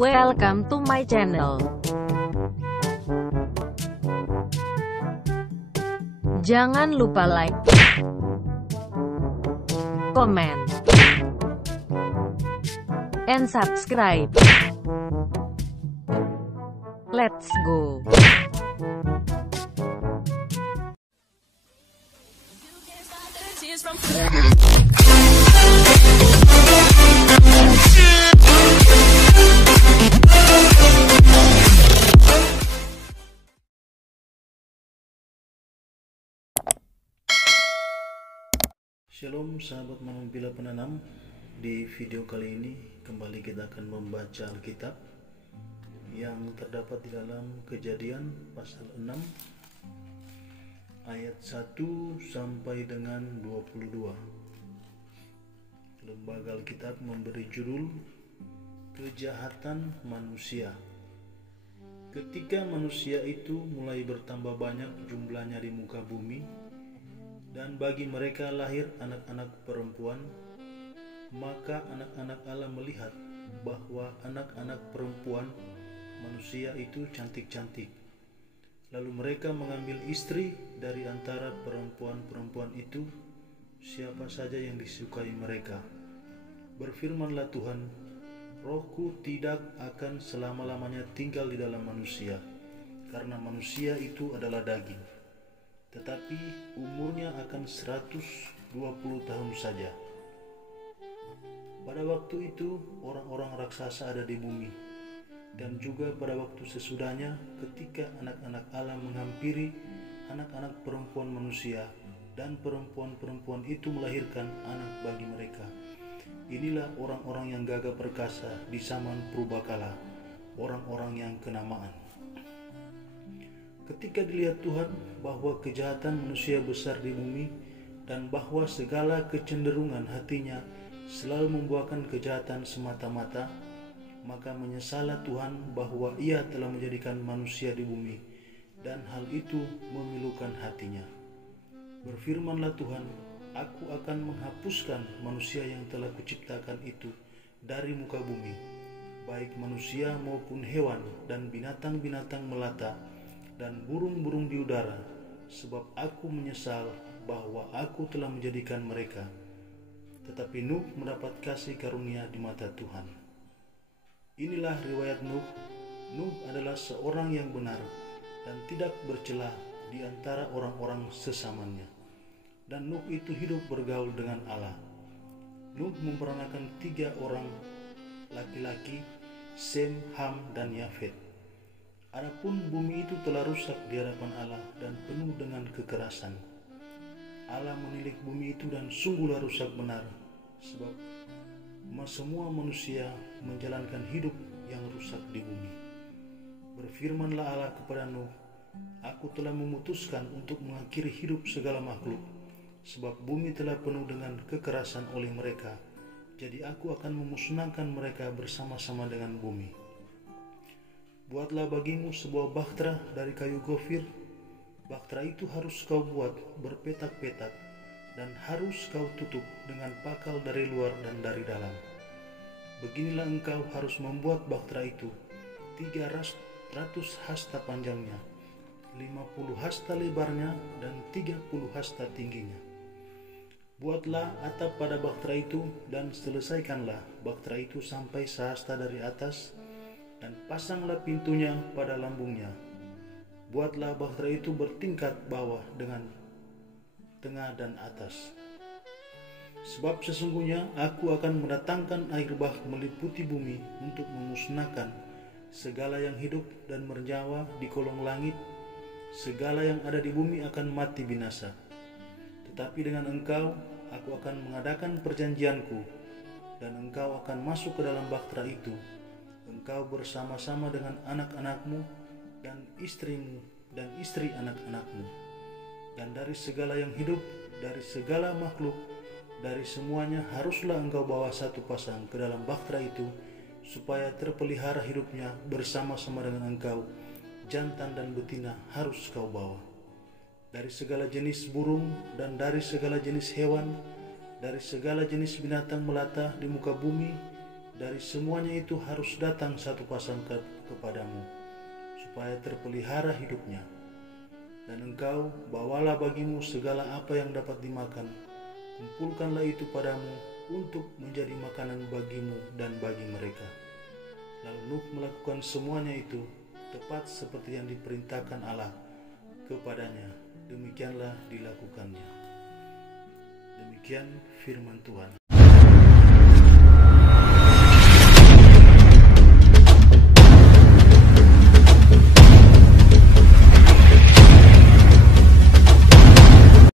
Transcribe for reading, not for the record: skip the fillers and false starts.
Welcome to my channel. Jangan lupa like, comment, and subscribe. Let's go. Shalom sahabat Manompila Penanam. Di video kali ini kembali kita akan membaca Alkitab yang terdapat di dalam Kejadian pasal 6 ayat 1 sampai dengan 22. Lembaga Alkitab memberi judul Kejahatan Manusia. Ketika manusia itu mulai bertambah banyak jumlahnya di muka bumi, dan bagi mereka lahir anak-anak perempuan, maka anak-anak Allah melihat bahwa anak-anak perempuan manusia itu cantik-cantik. Lalu mereka mengambil istri dari antara perempuan-perempuan itu, siapa saja yang disukai mereka. Berfirmanlah Tuhan, Rohku tidak akan selama-lamanya tinggal di dalam manusia, karena manusia itu adalah daging. Tetapi umurnya akan 120 tahun saja. Pada waktu itu orang-orang raksasa ada di bumi, dan juga pada waktu sesudahnya ketika anak-anak Allah menghampiri anak-anak perempuan manusia, dan perempuan-perempuan itu melahirkan anak bagi mereka. Inilah orang-orang yang gagah perkasa di zaman purbakala, orang-orang yang kenamaan. Ketika dilihat Tuhan bahwa kejahatan manusia besar di bumi, dan bahwa segala kecenderungan hatinya selalu membuahkan kejahatan semata-mata, maka menyesallah Tuhan bahwa Ia telah menjadikan manusia di bumi, dan hal itu memilukan hatinya. Berfirmanlah Tuhan, Aku akan menghapuskan manusia yang telah Kuciptakan itu dari muka bumi, baik manusia maupun hewan dan binatang-binatang melata dan burung-burung di udara, sebab aku menyesal bahwa aku telah menjadikan mereka. Tetapi Nuh mendapat kasih karunia di mata Tuhan. Inilah riwayat Nuh. Nuh adalah seorang yang benar dan tidak bercela di antara orang-orang sesamanya. Dan Nuh itu hidup bergaul dengan Allah. Nuh memperanakan 3 orang laki-laki, Sem, Ham, dan Yafet. Adapun bumi itu telah rusak di hadapan Allah dan penuh dengan kekerasan. Allah menilik bumi itu dan sungguhlah rusak benar, sebab semua manusia menjalankan hidup yang rusak di bumi. Berfirmanlah Allah kepada Nuh, Aku telah memutuskan untuk mengakhiri hidup segala makhluk, sebab bumi telah penuh dengan kekerasan oleh mereka. Jadi aku akan memusnahkan mereka bersama-sama dengan bumi. Buatlah bagimu sebuah bahtera dari kayu gofir. Bahtera itu harus kau buat berpetak-petak, dan harus kau tutup dengan pakal dari luar dan dari dalam. Beginilah engkau harus membuat bahtera itu: 300 hasta panjangnya, 50 hasta lebarnya, dan 30 hasta tingginya. Buatlah atap pada bahtera itu, dan selesaikanlah bahtera itu sampai sehasta dari atas, dan pasanglah pintunya pada lambungnya. Buatlah bahtera itu bertingkat bawah dengan tengah dan atas. Sebab sesungguhnya aku akan mendatangkan air bah meliputi bumi untuk memusnahkan segala yang hidup dan bernyawa di kolong langit. Segala yang ada di bumi akan mati binasa. Tetapi dengan engkau aku akan mengadakan perjanjianku, dan engkau akan masuk ke dalam bahtera itu, engkau bersama-sama dengan anak-anakmu dan istrimu dan istri anak-anakmu. Dan dari segala yang hidup, dari segala makhluk, dari semuanya haruslah engkau bawa 1 pasang ke dalam bahtera itu, supaya terpelihara hidupnya bersama-sama dengan engkau. Jantan dan betina harus kau bawa. Dari segala jenis burung dan dari segala jenis hewan, dari segala jenis binatang melata di muka bumi, dari semuanya itu harus datang satu pasang kepadamu, supaya terpelihara hidupnya. Dan engkau bawalah bagimu segala apa yang dapat dimakan, kumpulkanlah itu padamu untuk menjadi makanan bagimu dan bagi mereka. Lalu Nuh melakukan semuanya itu tepat seperti yang diperintahkan Allah kepadanya, demikianlah dilakukannya. Demikian firman Tuhan.